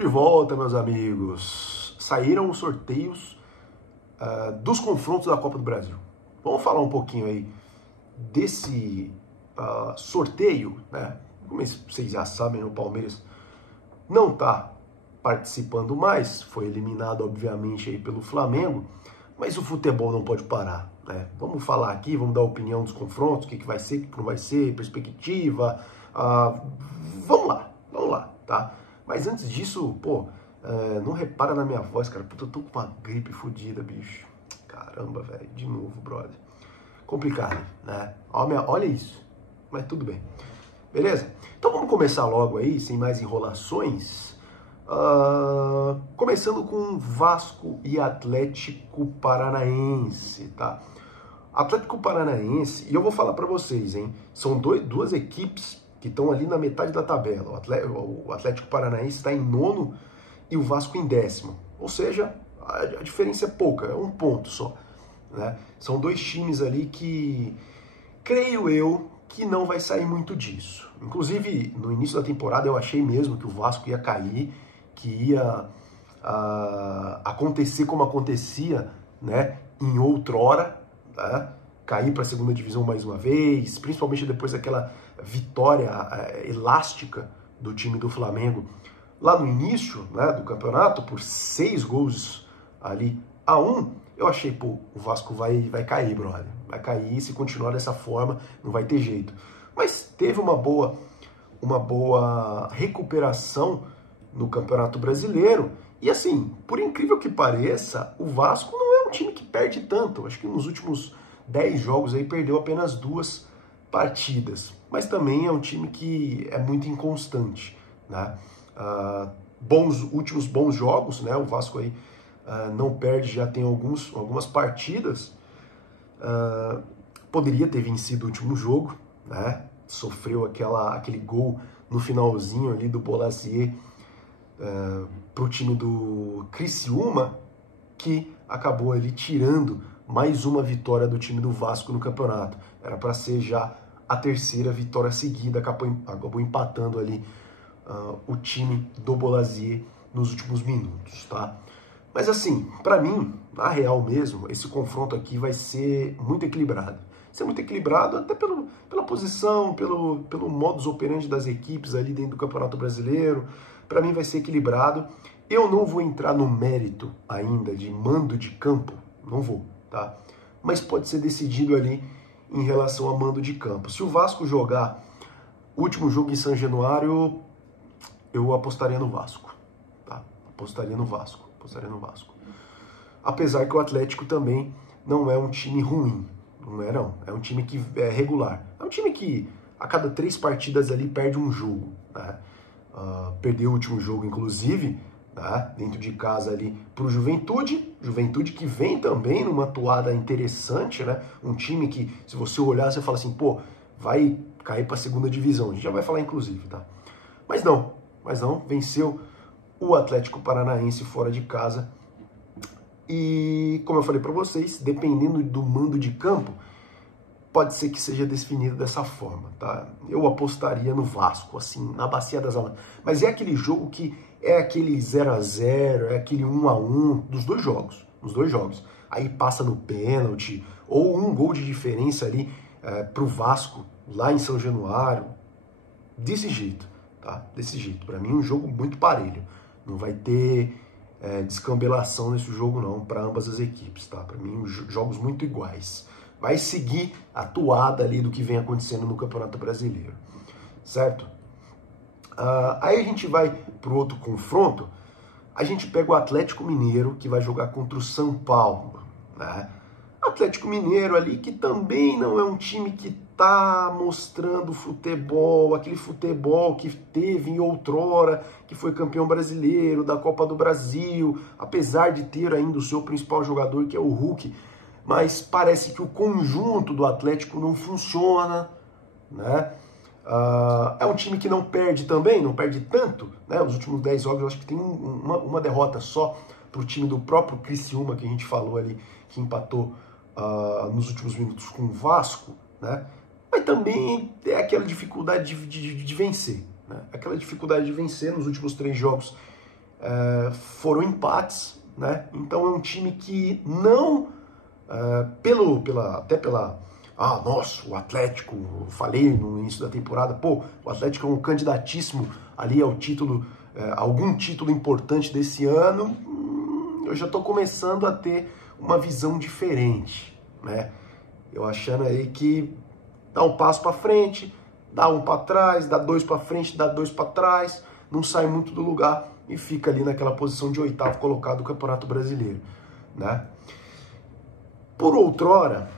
de volta, meus amigos. Saíram os sorteios dos confrontos da Copa do Brasil. Vamos falar um pouquinho aí desse sorteio, né? Como vocês já sabem, o Palmeiras não está participando mais, foi eliminado, obviamente, aí pelo Flamengo, mas o futebol não pode parar, né? Vamos falar aqui, vamos dar a opinião dos confrontos, o que vai ser, o que não vai ser, perspectiva, vamos lá, tá? Mas antes disso, não repara na minha voz, cara, porque eu tô com uma gripe fodida, bicho. Caramba, velho, de novo, brother. Complicado, né? Olha isso, mas tudo bem. Beleza? Então vamos começar logo aí, sem mais enrolações. Começando com Vasco e Atlético Paranaense, tá? Atlético Paranaense, e eu vou falar para vocês, hein? São duas equipes que estão ali na metade da tabela. O Atlético Paranaense está em 9º e o Vasco em 10º. Ou seja, a diferença é pouca, é um ponto só, né? São dois times ali que, creio eu, que não vai sair muito disso. Inclusive, no início da temporada eu achei mesmo que o Vasco ia cair, que ia acontecer como acontecia, né, em outrora, tá? Cair para a segunda divisão mais uma vez, principalmente depois daquela vitória elástica do time do Flamengo lá no início, né, do campeonato, por 6 gols ali a 1, eu achei, o Vasco vai cair, brother. Vai cair, se continuar dessa forma, não vai ter jeito. Mas teve uma boa recuperação no Campeonato Brasileiro. E assim, por incrível que pareça, o Vasco não é um time que perde tanto. Acho que nos últimos 10 jogos aí perdeu apenas 2 partidas. Mas também é um time que é muito inconstante, né? Últimos bons jogos, né? O Vasco aí não perde, já tem algumas partidas. Poderia ter vencido o último jogo, né? Sofreu aquele gol no finalzinho ali do Bolasie para o time do Criciúma, que acabou ali tirando mais uma vitória do time do Vasco no campeonato. Era para ser já a 3ª vitória seguida, acabou empatando ali o time do Bolasie nos últimos minutos, tá? Mas assim, para mim, na real mesmo, esse confronto aqui vai ser muito equilibrado. Ser muito equilibrado até pela posição, pelo modus operandi das equipes ali dentro do Campeonato Brasileiro. Para mim vai ser equilibrado. Eu não vou entrar no mérito ainda de mando de campo, não vou, tá? Mas pode ser decidido ali em relação a mando de campo. Se o Vasco jogar o último jogo em São Januário, eu apostaria no Vasco, tá? Apostaria no Vasco. Apesar que o Atlético também não é um time ruim, não. É um time que é regular. É um time que a cada 3 partidas ali perde um jogo, né? Perdeu o último jogo, inclusive, né, dentro de casa ali para o Juventude que vem também numa toada interessante, né? Um time que, se você olhar, você fala assim, vai cair para a segunda divisão. A gente já vai falar, inclusive, tá? Mas não, venceu o Atlético Paranaense fora de casa. E, como eu falei para vocês, dependendo do mando de campo, pode ser que seja definido dessa forma, tá? Eu apostaria no Vasco, assim, na Bacia das Almas. Mas é aquele jogo que é aquele 0-0, é aquele 1-1 dos dois jogos. Aí passa no pênalti, ou um gol de diferença ali pro Vasco, lá em São Januário. Desse jeito, tá? Desse jeito. Para mim, um jogo muito parelho. Não vai ter descambelação nesse jogo, não, para ambas as equipes, tá? Para mim, jogos muito iguais. Vai seguir a toada ali do que vem acontecendo no Campeonato Brasileiro, certo? Aí a gente vai para o outro confronto, a gente pega o Atlético Mineiro, que vai jogar contra o São Paulo, né? Atlético Mineiro ali, que também não é um time que tá mostrando futebol, aquele futebol que teve em outrora, que foi campeão brasileiro, da Copa do Brasil, apesar de ter ainda o seu principal jogador, que é o Hulk, mas parece que o conjunto do Atlético não funciona, né? É um time que não perde também, não perde tanto, né? Os últimos 10 jogos eu acho que tem uma derrota só para o time do próprio Criciúma, que a gente falou ali, que empatou nos últimos minutos com o Vasco, né? Mas também é aquela dificuldade de vencer, né? Aquela dificuldade de vencer nos últimos 3 jogos. foram empates, né? Então é um time que não, nossa, o Atlético, eu falei no início da temporada, pô, o Atlético é um candidatíssimo ali ao título, algum título importante desse ano. Eu já tô começando a ter uma visão diferente, né? Eu achando aí que dá um passo para frente, dá um para trás, dá dois para frente, dá dois para trás, não sai muito do lugar e fica ali naquela posição de 8º colocado do Campeonato Brasileiro, né? Por outrora,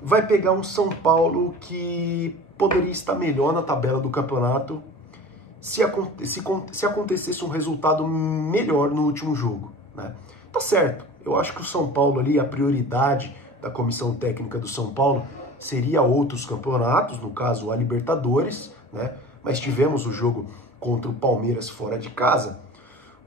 vai pegar um São Paulo que poderia estar melhor na tabela do campeonato se acontecesse um resultado melhor no último jogo, né? Tá certo, eu acho que o São Paulo ali, a prioridade da comissão técnica do São Paulo seria outros campeonatos, no caso a Libertadores, né? Mas tivemos o jogo contra o Palmeiras fora de casa.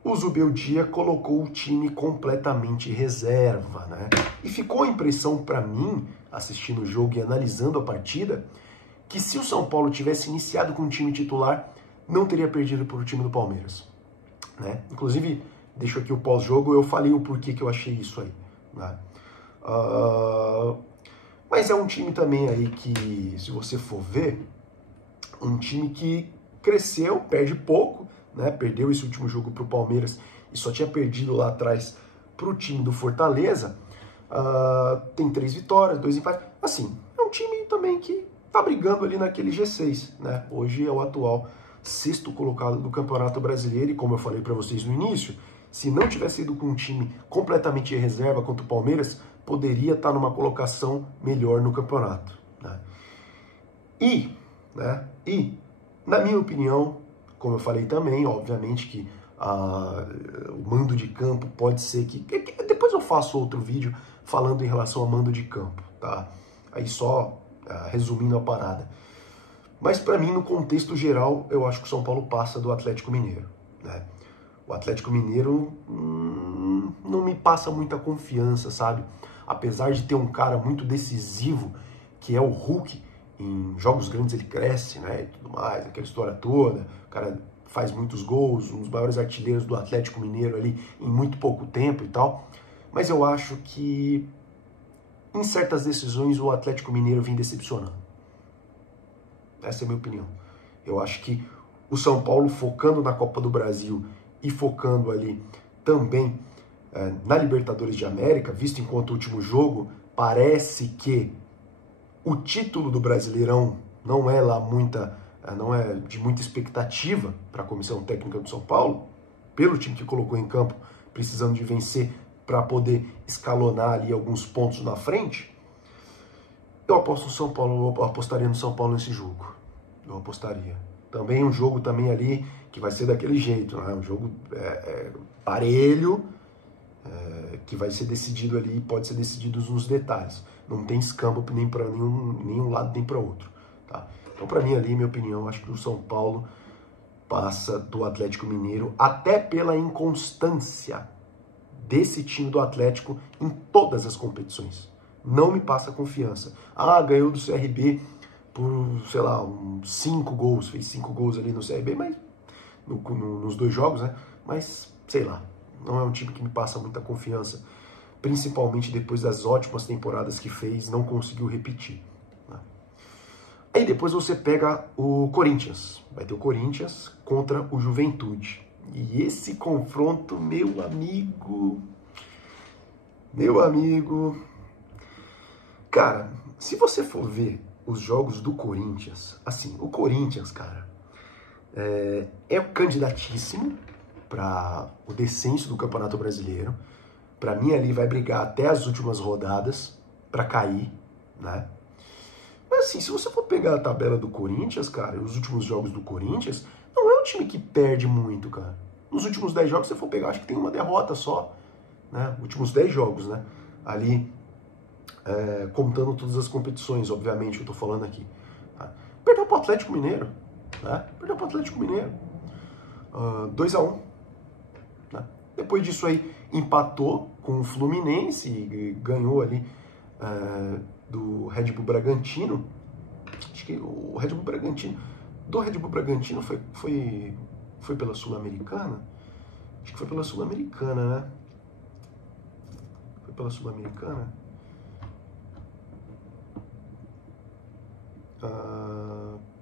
O Zubeldia colocou o time completamente reserva, né? E ficou a impressão para mim, assistindo o jogo e analisando a partida, que se o São Paulo tivesse iniciado com o time titular, não teria perdido para o time do Palmeiras, né? Inclusive, deixo aqui o pós-jogo, eu falei o porquê que eu achei isso aí, né? Mas é um time também aí que, se você for ver, um time que cresceu, perde pouco, né? Perdeu esse último jogo para o Palmeiras e só tinha perdido lá atrás para o time do Fortaleza. Tem 3 vitórias, 2 empates. Assim, é um time também que tá brigando ali naquele G6, né? Hoje é o atual 6º colocado do Campeonato Brasileiro e, como eu falei para vocês no início, se não tivesse ido com um time completamente em reserva contra o Palmeiras, poderia estar numa colocação melhor no campeonato, né? E, na minha opinião, como eu falei também, obviamente que o mando de campo pode ser que... Depois eu faço outro vídeo falando em relação ao mando de campo, tá? Aí só resumindo a parada. Mas para mim, no contexto geral, eu acho que o São Paulo passa do Atlético Mineiro, né? O Atlético Mineiro não me passa muita confiança, sabe? Apesar de ter um cara muito decisivo, que é o Hulk, em jogos grandes ele cresce, né? E tudo mais, aquela história toda. O cara faz muitos gols, um dos maiores artilheiros do Atlético Mineiro ali em muito pouco tempo e tal. Mas eu acho que em certas decisões o Atlético Mineiro vem decepcionando. Essa é a minha opinião. Eu acho que o São Paulo, focando na Copa do Brasil e focando ali também na Libertadores de América, visto enquanto o último jogo, parece que o título do Brasileirão não é lá não é de muita expectativa para a comissão técnica do São Paulo, pelo time que colocou em campo, precisando de vencer para poder escalonar ali alguns pontos na frente. Eu aposto no São Paulo, eu apostaria no São Paulo nesse jogo. Eu apostaria. Também um jogo também ali que vai ser daquele jeito, né? Um jogo parelho, que vai ser decidido ali, pode ser decidido nos detalhes. Não tem escambo nem para nenhum lado nem para outro, tá? Então, para mim ali, minha opinião, acho que o São Paulo passa do Atlético Mineiro, até pela inconstância desse time do Atlético em todas as competições. Não me passa confiança. Ganhou do CRB por, sei lá, 5 gols, fez 5 gols ali no CRB, mas nos 2 jogos, né? Mas, sei lá, não é um time que me passa muita confiança, principalmente depois das ótimas temporadas que fez, não conseguiu repetir, né? Aí depois você pega o Corinthians, vai ter o Corinthians contra o Juventude. E esse confronto, meu amigo, cara, se você for ver os jogos do Corinthians, assim, o Corinthians, cara, é candidatíssimo para o descenso do Campeonato Brasileiro. Para mim ali vai brigar até as últimas rodadas para cair, né? Mas assim, se você for pegar a tabela do Corinthians, cara, os últimos jogos do Corinthians, não é um time que perde muito, cara. Nos últimos 10 jogos, se você for pegar, acho que tem uma derrota só, né? Últimos 10 jogos, né? Ali, contando todas as competições, obviamente, eu tô falando aqui. Tá? Perdeu pro Atlético Mineiro, né? Perdeu pro Atlético Mineiro. 2-1. Né? Depois disso aí, empatou com o Fluminense e ganhou ali do Red Bull Bragantino. Acho que o Red Bull Bragantino, do Red Bull Bragantino foi pela Sul-Americana? Acho que foi pela Sul-Americana, né? Foi pela Sul-Americana?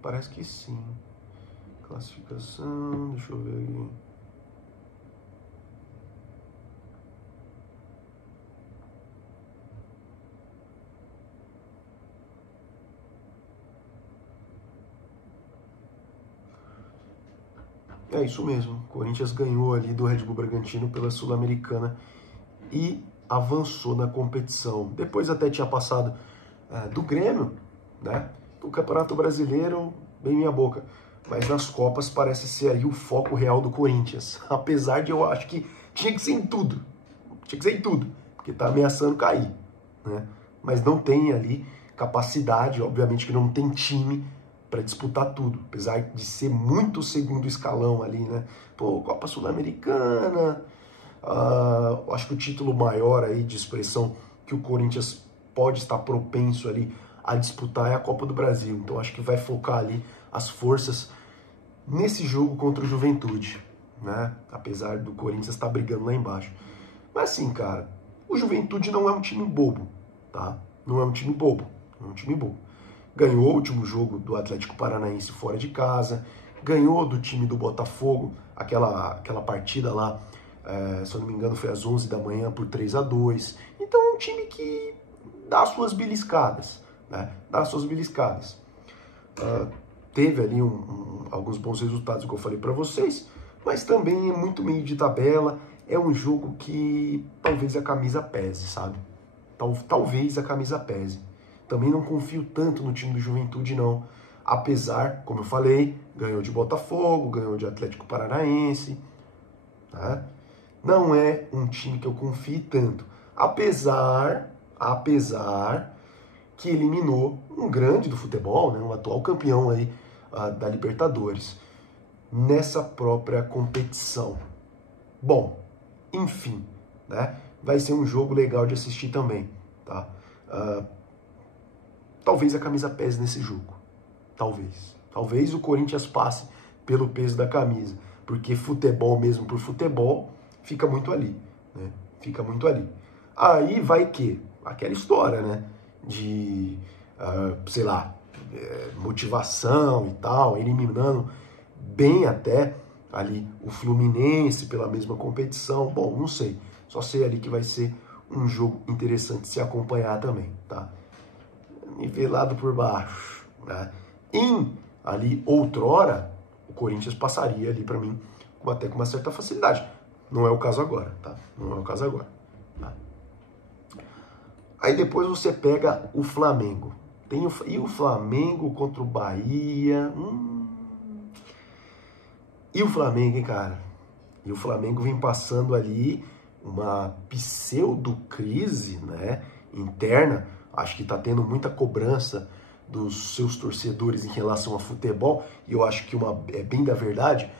Parece que sim. Classificação, deixa eu ver aqui. É isso mesmo, o Corinthians ganhou ali do Red Bull Bragantino pela Sul-Americana e avançou na competição. Depois até tinha passado do Grêmio, né? Do Campeonato Brasileiro, bem minha boca. Mas nas Copas parece ser aí o foco real do Corinthians. Apesar de eu acho que tinha que ser em tudo. Tinha que ser em tudo, porque tá ameaçando cair, né? Mas não tem ali capacidade, obviamente que não tem time para disputar tudo, apesar de ser muito segundo escalão ali, né? Pô, Copa Sul-Americana, acho que o título maior aí de expressão que o Corinthians pode estar propenso ali a disputar é a Copa do Brasil. Então acho que vai focar ali as forças nesse jogo contra o Juventude, né? Apesar do Corinthians estar brigando lá embaixo. Mas assim, cara, o Juventude não é um time bobo, tá? Não é um time bobo, não é um time bobo. Ganhou o último jogo do Atlético Paranaense fora de casa, ganhou do time do Botafogo, aquela partida lá, se eu não me engano foi às 11 da manhã por 3-2. Então é um time que dá as suas beliscadas, né? Dá as suas beliscadas. Teve ali alguns bons resultados, como eu falei para vocês, mas também é muito meio de tabela. É um jogo que talvez a camisa pese, sabe? Talvez a camisa pese. Também não confio tanto no time do Juventude, não. Apesar, como eu falei, ganhou de Botafogo, ganhou de Atlético Paranaense. Tá? Não é um time que eu confie tanto. Apesar que eliminou um grande do futebol, né? Um atual campeão aí da Libertadores, nessa própria competição. Bom, enfim, né? Vai ser um jogo legal de assistir também, tá? Talvez a camisa pese nesse jogo. Talvez o Corinthians passe pelo peso da camisa, porque futebol mesmo por futebol fica muito ali, né? Fica muito ali. Aí vai que? Aquela história, né? De, sei lá, motivação e tal, eliminando bem até ali o Fluminense pela mesma competição. Bom, não sei. Só sei ali que vai ser um jogo interessante de se acompanhar também, tá? Nivelado por baixo, né? Ali, outrora, o Corinthians passaria ali para mim até com uma certa facilidade. Não é o caso agora, tá? Não é o caso agora, tá? Aí depois você pega o Flamengo. E o Flamengo contra o Bahia. E o Flamengo, hein, cara? E o Flamengo vem passando ali uma pseudo-crise, né, interna. Acho que tá tendo muita cobrança dos seus torcedores em relação a futebol. E eu acho que é bem da verdade.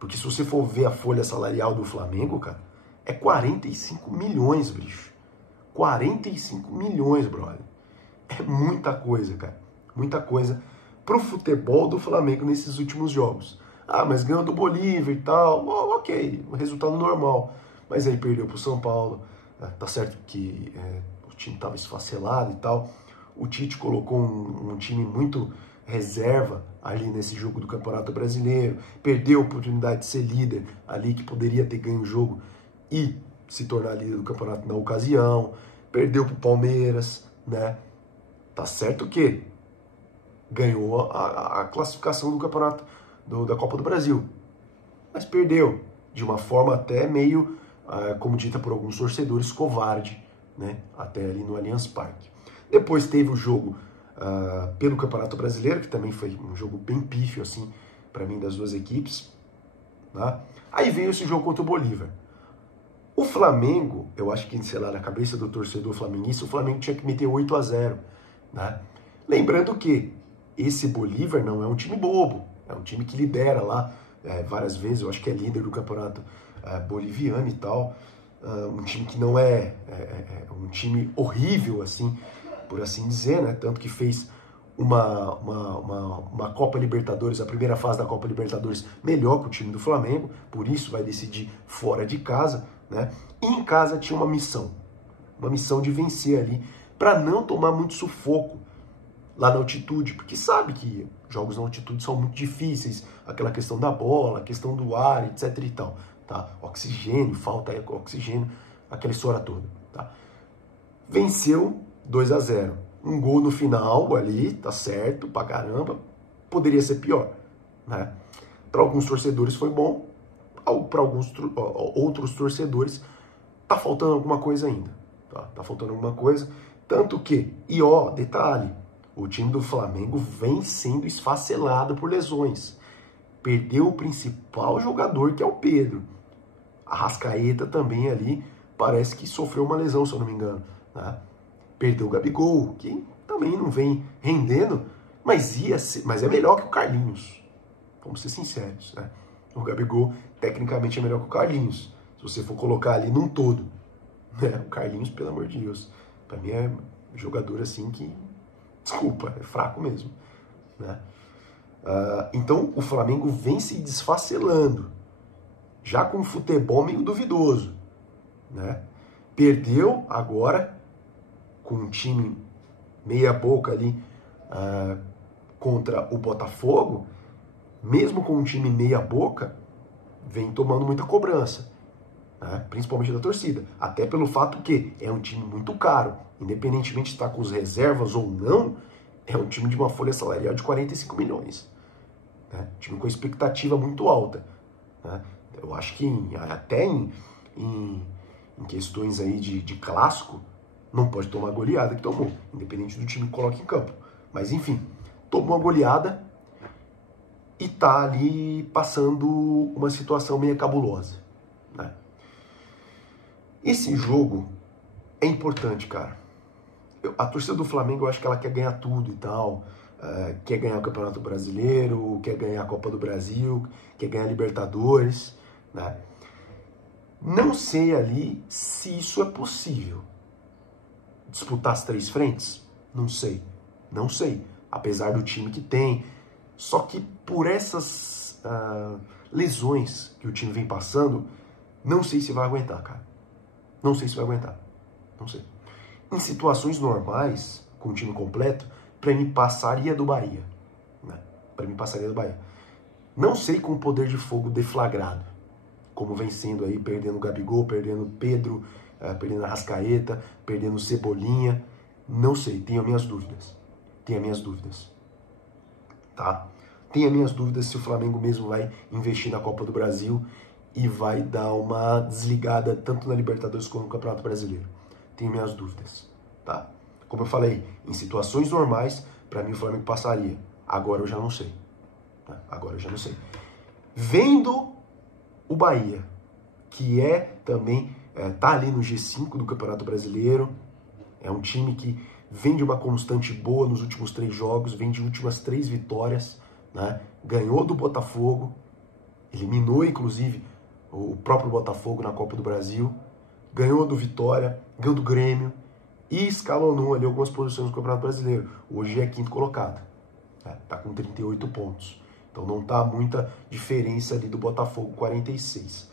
Porque se você for ver a folha salarial do Flamengo, cara, é 45 milhões, bicho. 45 milhões, brother. É muita coisa, cara. Muita coisa pro futebol do Flamengo nesses últimos jogos. Mas ganhou do Bolívar e tal. Ok, resultado normal. Mas aí perdeu pro São Paulo. Tá certo que o time tava esfacelado e tal. O Tite colocou um time muito reserva ali nesse jogo do Campeonato Brasileiro. Perdeu a oportunidade de ser líder ali, que poderia ter ganho o jogo e se tornar líder do campeonato na ocasião. Perdeu pro Palmeiras, né? Tá certo que ganhou a classificação do campeonato da Copa do Brasil, mas perdeu de uma forma até meio, como dita por alguns torcedores, covarde, né? Até ali no Allianz Parque. Depois teve o jogo pelo Campeonato Brasileiro, que também foi um jogo bem pífio, assim, para mim, das duas equipes, tá? Aí veio esse jogo contra o Bolívar. O Flamengo, eu acho que, sei lá, na cabeça do torcedor flamenguista, o Flamengo tinha que meter 8-0, né? Lembrando que esse Bolívar não é um time bobo, é um time que lidera lá várias vezes, eu acho que é líder do campeonato boliviano e tal, um time que não é um time horrível, assim, por assim dizer, né? Tanto que fez uma Copa Libertadores, a primeira fase da Copa Libertadores, melhor que o time do Flamengo, por isso vai decidir fora de casa, né? E em casa tinha uma missão de vencer ali, para não tomar muito sufoco lá na altitude, porque sabe que jogos na altitude são muito difíceis, aquela questão da bola, a questão do ar, etc e tal, tá? Oxigênio, falta oxigênio, aquela história toda, tá? Venceu 2-0. Um gol no final ali, tá certo, pra caramba, poderia ser pior, né? Para alguns torcedores foi bom, para alguns outros torcedores tá faltando alguma coisa ainda, tá? Tá faltando alguma coisa, tanto que, e ó, detalhe, o time do Flamengo vem sendo esfacelado por lesões. Perdeu o principal jogador, que é o Pedro. A Arrascaeta também ali parece que sofreu uma lesão, se eu não me engano, né? Perdeu o Gabigol, que também não vem rendendo, mas é melhor que o Carlinhos. Vamos ser sinceros, né? O Gabigol, tecnicamente, é melhor que o Carlinhos. Se você for colocar ali num todo, né? O Carlinhos, pelo amor de Deus, para mim é um jogador assim que, desculpa, é fraco mesmo, né? Então, o Flamengo vem se desfacelando, já com um futebol meio duvidoso, né? Perdeu agora com um time meia boca ali contra o Botafogo, mesmo com um time meia boca, vem tomando muita cobrança, né? Principalmente da torcida, até pelo fato que é um time muito caro, independentemente de estar com as reservas ou não, é um time de uma folha salarial de 45 milhões, né? Time com expectativa muito alta, né? Eu acho que até em questões aí de clássico, não pode tomar a goleada que tomou, independente do time que coloca em campo. Mas enfim, tomou uma goleada e tá ali passando uma situação meio cabulosa, né? Esse jogo é importante, cara. A torcida do Flamengo, eu acho que ela quer ganhar tudo e tal. Quer ganhar o Campeonato Brasileiro, quer ganhar a Copa do Brasil, quer ganhar a Libertadores, né? Não sei ali se isso é possível. Disputar as 3 frentes? Não sei. Não sei. Apesar do time que tem. Só que por essas lesões que o time vem passando, não sei se vai aguentar, cara. Não sei se vai aguentar. Não sei. Em situações normais, com o time completo, para mim passaria do Bahia, né? Para mim passaria do Bahia. Não sei com o poder de fogo deflagrado, como vem sendo aí, perdendo o Gabigol, perdendo o Pedro, perdendo a Arrascaeta, perdendo o Cebolinha. Não sei, tenho minhas dúvidas. Tenho minhas dúvidas. Tá? Tenho minhas dúvidas se o Flamengo mesmo vai investir na Copa do Brasil e vai dar uma desligada tanto na Libertadores como no Campeonato Brasileiro. Tenho minhas dúvidas, tá? Como eu falei, em situações normais, para mim o Flamengo passaria. Agora eu já não sei. Tá? Agora eu já não sei. Vendo o Bahia, que também tá ali no G5 do Campeonato Brasileiro, é um time que vem de uma constante boa nos últimos 3 jogos, vem de últimas 3 vitórias, né? Ganhou do Botafogo, eliminou inclusive o próprio Botafogo na Copa do Brasil, ganhou do Vitória, ganhou do Grêmio e escalonou ali algumas posições no Campeonato Brasileiro. Hoje é 5º colocado, né? Tá com 38 pontos. Então não tá muita diferença ali do Botafogo, 46,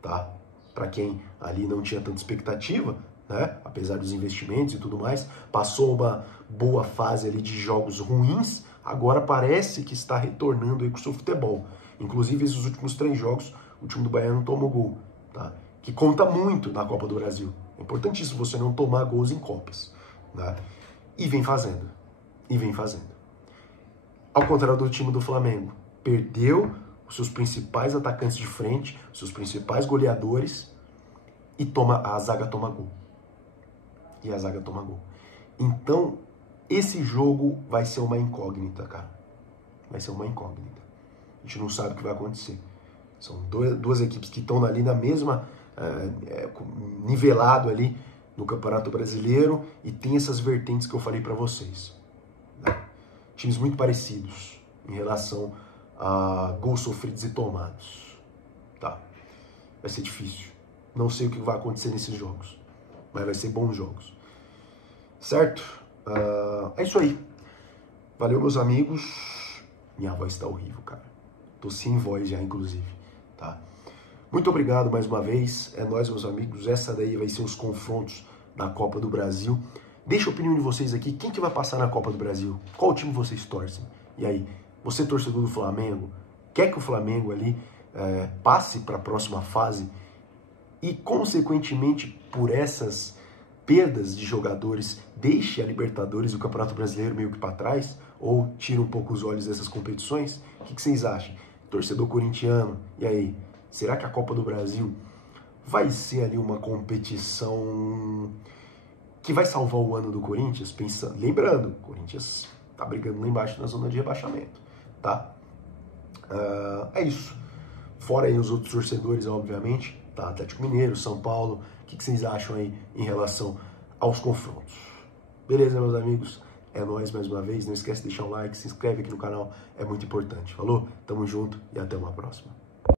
tá? Para quem ali não tinha tanta expectativa, né? Apesar dos investimentos e tudo mais, passou uma boa fase ali de jogos ruins, agora parece que está retornando aí com o seu futebol. Inclusive, esses últimos 3 jogos, o time do Bahia não tomou gol, tá? Que conta muito na Copa do Brasil. É importantíssimo você não tomar gols em Copas, né? E vem fazendo. E vem fazendo. Ao contrário do time do Flamengo, perdeu os seus principais atacantes de frente, os seus principais goleadores, e a zaga toma gol. E a zaga toma gol. Então, esse jogo vai ser uma incógnita, cara. Vai ser uma incógnita. A gente não sabe o que vai acontecer. São duas equipes que estão ali na mesma, nivelado ali no Campeonato Brasileiro, e tem essas vertentes que eu falei para vocês, né? Times muito parecidos em relação a gols sofridos e tomados, tá? Vai ser difícil. Não sei o que vai acontecer nesses jogos, mas vai ser bons jogos, certo? É isso aí. Valeu, meus amigos. Minha voz tá horrível, cara. Tô sem voz já, inclusive, tá? Muito obrigado mais uma vez. É nóis, meus amigos. Essa daí vai ser os confrontos da Copa do Brasil. Deixa a opinião de vocês aqui. Quem que vai passar na Copa do Brasil? Qual time vocês torcem? E aí, você torcedor do Flamengo, quer que o Flamengo ali passe para a próxima fase? E, consequentemente, por essas perdas de jogadores, deixe a Libertadores e o Campeonato Brasileiro meio que para trás? Ou tira um pouco os olhos dessas competições? O que vocês acham? Torcedor corintiano, e aí? Será que a Copa do Brasil vai ser ali uma competição que vai salvar o ano do Corinthians? Lembrando, o Corinthians tá brigando lá embaixo na zona de rebaixamento, tá? É isso. Fora aí os outros torcedores, obviamente, tá? Atlético Mineiro, São Paulo. O que vocês acham aí em relação aos confrontos? Beleza, meus amigos? É nóis mais uma vez. Não esquece de deixar um like, se inscreve aqui no canal, é muito importante. Falou? Tamo junto e até uma próxima.